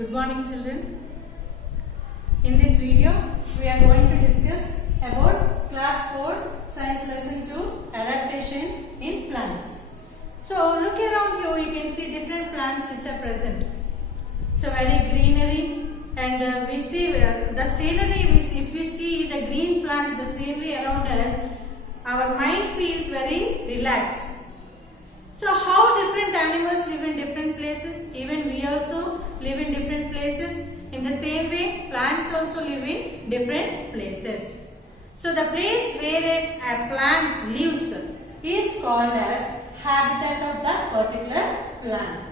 Good morning, children. In this video, we are going to discuss about Class 4 Science Lesson 2 Adaptation in Plants. So, look around you can see different plants which are present. So, very greenery, and we see the scenery. If we see the green plants, the scenery around us, our mind feels very relaxed. So how different animals live in different places, even we also live in different places. In the same way, plants also live in different places. So the place where a plant lives is called as habitat of that particular plant.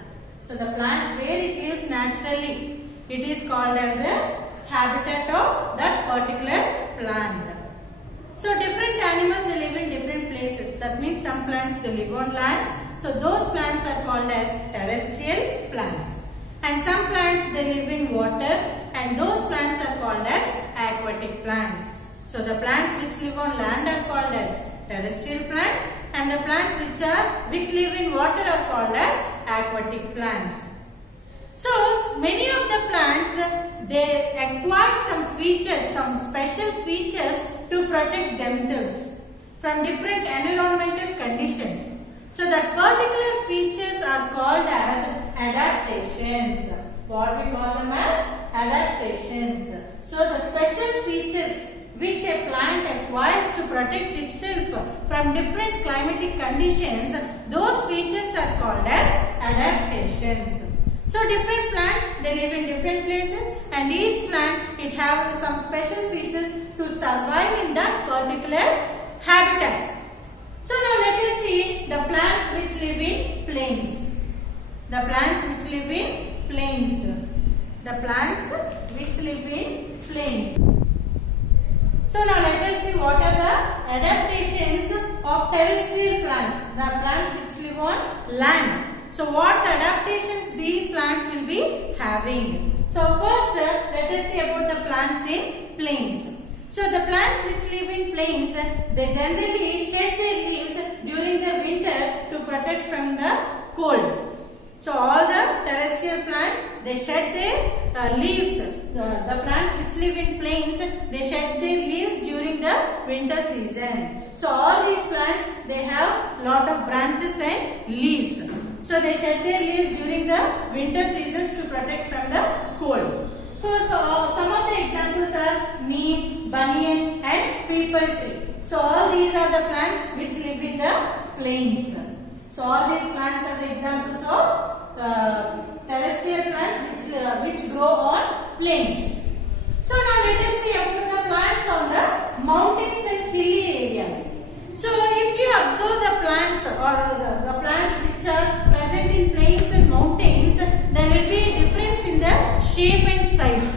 So the plant where it lives naturally, it is called as a habitat of that particular plant. So different animals, they live in different places. That means some plants, they live on land. So those plants are called as terrestrial plants. And some plants, they live in water, and those plants are called as aquatic plants. So the plants which live on land are called as terrestrial plants, and the plants which live in water are called as aquatic plants. So many of the plants, they acquire some features, some special features to protect themselves from different environmental conditions. So that particular features are called as adaptations. What we call them as adaptations. So the special features which a plant acquires to protect itself from different climatic conditions, those features are called as adaptations. So different plants, they live in different places, and each plant, it has some special features to survive in that particular habitat. So now let us see the plants which live in plains. The plants which live in plains. The plants which live in plains. So now let us see what are the adaptations of terrestrial plants. The plants which live on land. So what adaptations these plants will be having. So first let us see about the plants in plains. So the plants which live in plains, they generally shed their leaves during the winter to protect from the cold. So all the terrestrial plants, they shed their leaves. The plants which live in plains, they shed their leaves during the winter season. So all these plants, they have lot of branches and leaves. So they shed their leaves during the winter seasons to protect from the cold. So some of the examples are neem, banyan and peepal tree. So all these are the plants which live in the plains. So all these plants are the examples of terrestrial plants which grow on plains. So now let us see about the plants on the mountains and hilly areas. So if you observe the plants or the plants which are present in plains and mountains, there will be a difference in the shape and size.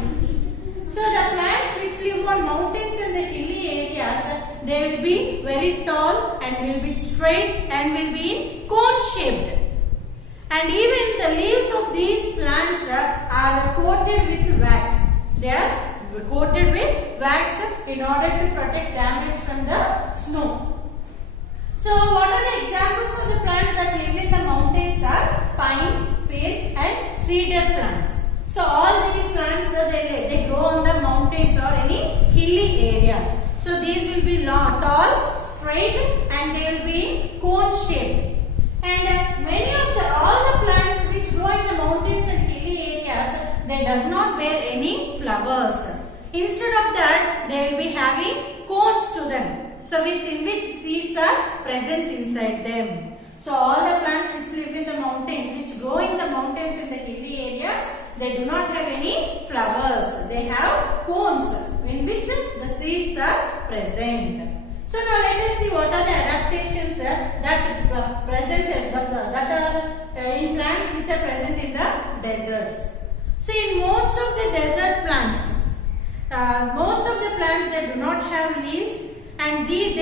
So the plants which live on mountains and the hilly areas, they will be very tall and will be straight and will be in cone shaped. And even the leaves of these plants are coated with wax. They are coated with wax in order to protect damage from the snow. So what are the examples for the plants that live in the mountains are pine, pear and cedar plants. So all these plants, they grow on the mountains or any hilly areas. So these will be long, tall, straight and they will be cone shaped. And all the plants which grow in the mountains and hilly areas, they does not bear any flowers. Instead of that, they will be having cones to them. So in which seeds are present inside them. So all the plants which live in the mountains, which grow in the mountains in the hilly areas, they do not have any flowers. They have cones in which the seeds are present. So now let us see what are the adaptations that are in plants which are present in the deserts. See, in most of the desert plants, most of the plants, they do not have leaves, and they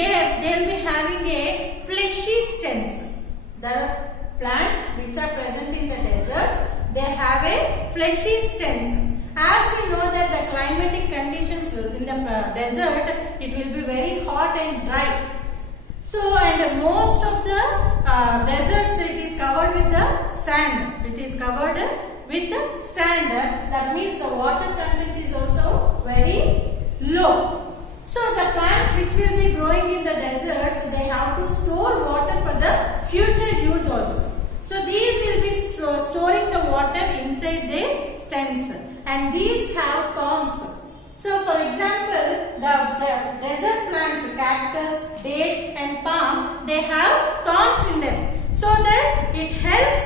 will be having a fleshy stems. The plants which are present in the deserts, they have a fleshy stems. As we know that the climatic conditions in the desert, it will be very hot and dry. So, and most of the deserts, it is covered with the sand. It is covered with the sand that means the water content is also very low. So the plants which will be growing in the deserts, they have to store water for the future use also. So these will be storing the water inside their stems, and these have thorns. So for example, the desert plants, cactus, date and palm, they have thorns in them, so that it helps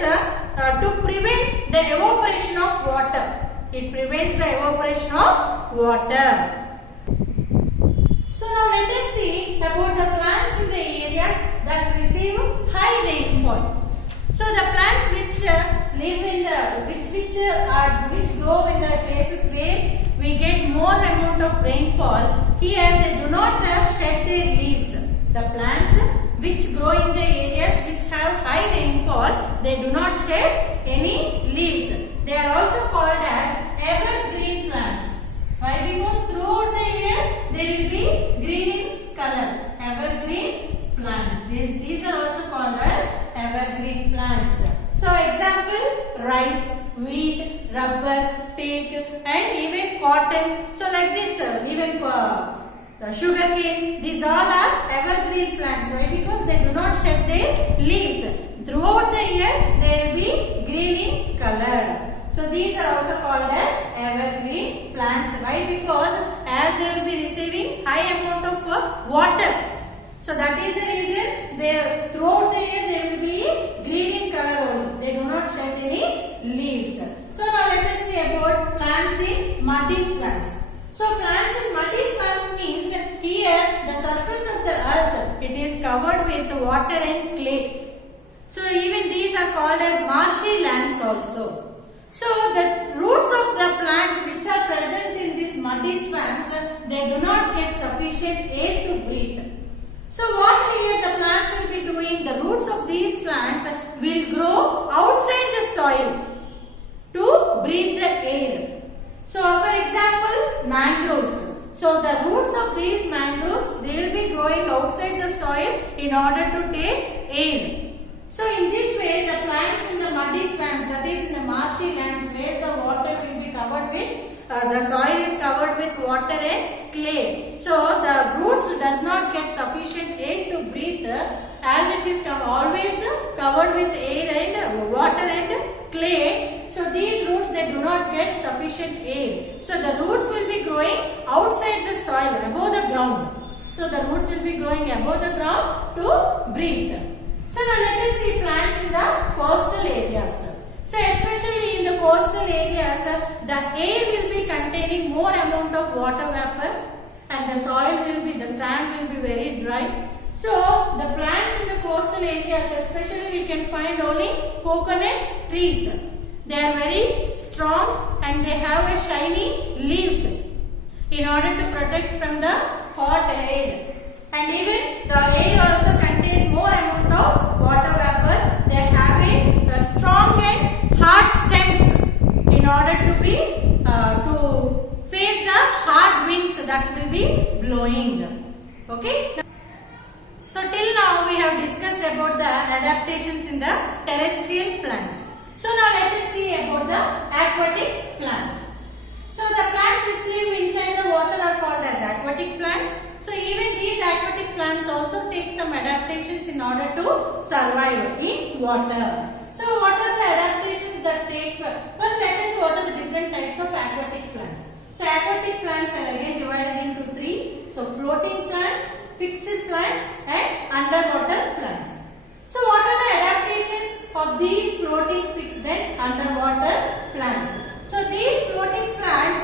to prevent the evaporation of water. It prevents the evaporation of water. So now let us see about the plants in the areas that receive high rainfall. So the plants which live in the which grow in the places where we get more amount of rainfall, here they do not shed their leaves. The plants which grow in the areas which have high rainfall, they do not shed any leaves. They are also called as evergreen plants. Why? Because throughout the year they will be green in color. Evergreen plants. These are also called as evergreen plants. So example, rice, wheat, rubber, teak and even cotton. So like this, even sugarcane, these all are evergreen plants. Why? Because they do not shed their leaves. Throughout the year they will be green in color. So these are also called as evergreen plants. Why? Because as they will be receiving high amount of water. So that is the reason they throughout the year they will be green in color only. They do not shed any leaves. So now let us see about plants in muddy swamps. So plants in muddy swamps means here the surface of the earth, it is covered with water and clay. So even these are called as marshy lands also. So the roots of the plants which are present in these muddy swamps, they do not get sufficient air to breathe. So what here the plants will be doing, the roots of these plants will grow outside the soil to breathe the air. So for example, mangroves. So the roots of these mangroves, they will be growing outside the soil in order to take air. So in this way, the plants in the muddy swamps, that is in the marshy lands where the water will be covered with, the soil is covered with water and clay. So the roots does not get sufficient air to breathe, as it is always covered with air and water and clay. So these roots, they do not get sufficient air. So the roots will be growing outside the soil, above the ground. So the roots will be growing above the ground to breathe. So now let us see plants in the coastal areas. So especially in the coastal areas, the air will be containing more amount of water vapor, and the soil will be, the sand will be very dry. So the plants in the coastal areas, especially we can find only coconut trees. They are very strong and they have a shiny leaves in order to protect from the hot air. And even the air also contains more amount of water vapor. They have a strong and hard stems in order to be to face the hard winds that will be blowing. Okay. So till now we have discussed about the adaptations in the terrestrial plants. So now let us see about the aquatic plants. So the plants which live inside the water are called as aquatic plants. So even these aquatic plants also take some adaptations in order to survive in water. So what are the adaptations that take? First let us see what are the different types of aquatic plants. So aquatic plants are again divided into three. So floating plants, fixed plants and underwater plants. So what are the adaptations of these floating, fixed and underwater plants? So these floating plants,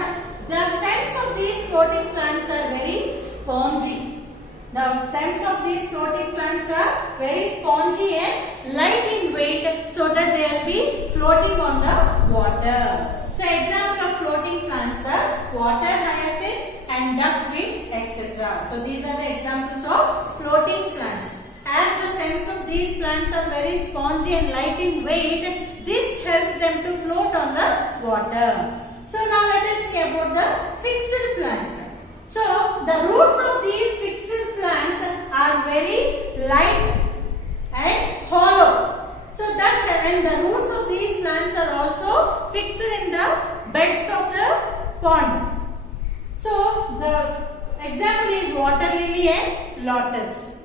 the stems of these floating plants are very spongy. The stems of these floating plants are very spongy and light in weight, so that they will be floating on the water. So example of floating plants are water hyacinth and duckweed, etc. So these are the examples of floating plants. As the stems of these plants are very spongy and light in weight, this helps them to float on the water. So now let us see about the fixed plants. So the roots of these fixed plants are very light and hollow. So that and the roots of these plants are also fixed in the beds pond. So the example is water lily and lotus.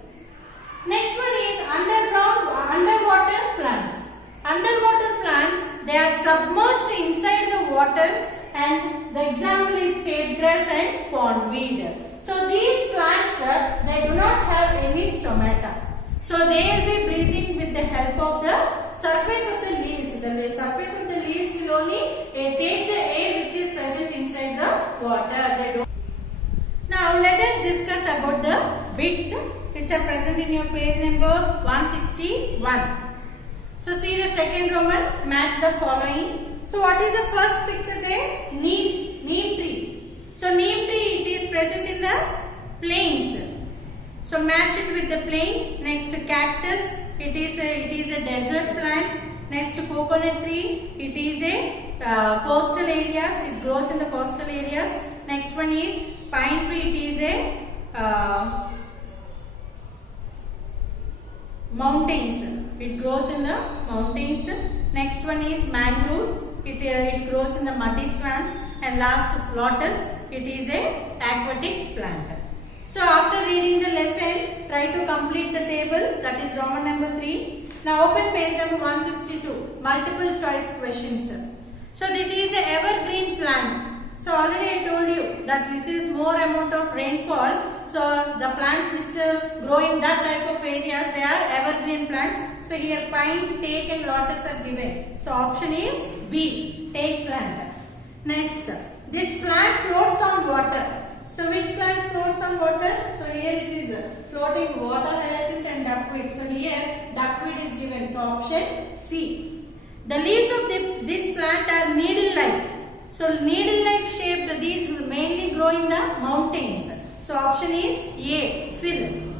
Next one is underwater plants. Underwater plants, they are submerged inside the water, and the example is state grass and pondweed. So these plants, they do not have any stomata. So they will be breathing with the help of the surface of the leaves. The surface of the leaves will only take the air which is present inside the water. Now let us discuss about the bits which are present in your page number 161. So see the second Roman, match the following. So what is the first picture there? Neem tree. So neem tree, it is present in the plains. So match it with the plains. Next cactus, it is a desert plant. Next coconut tree, it is a coastal areas. It grows in the coastal areas. Next one is pine tree. It is a mountains. It grows in the mountains. Next one is mangroves. It grows in the muddy swamps. And last lotus. It is a aquatic plant. So after reading the lesson, try to complete the table. That is Roman number 3. Now open page number 162. Multiple choice questions. So this is an evergreen plant. So already I told you that this is more amount of rainfall. So the plants which grow in that type of areas, they are evergreen plants. So here pine, teak and lotus are given. So option is B, teak plant. Next, this plant floats on water. So which plant floats on water? So here it is floating water hyacinth and duckweed. So here duckweed is given. So option C. The leaves of this plant are needle-like. So needle-like shaped, these mainly grow in the mountains. So option is A, fill.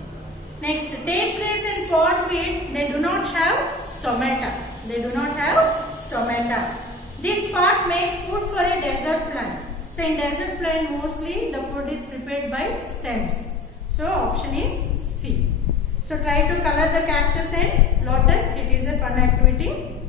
Next, tape grass and pondweed, they do not have stomata. They do not have stomata. This part makes food for a desert plant. So in desert plant mostly the food is prepared by stems. So option is C. So try to color the cactus and lotus. It is a fun activity.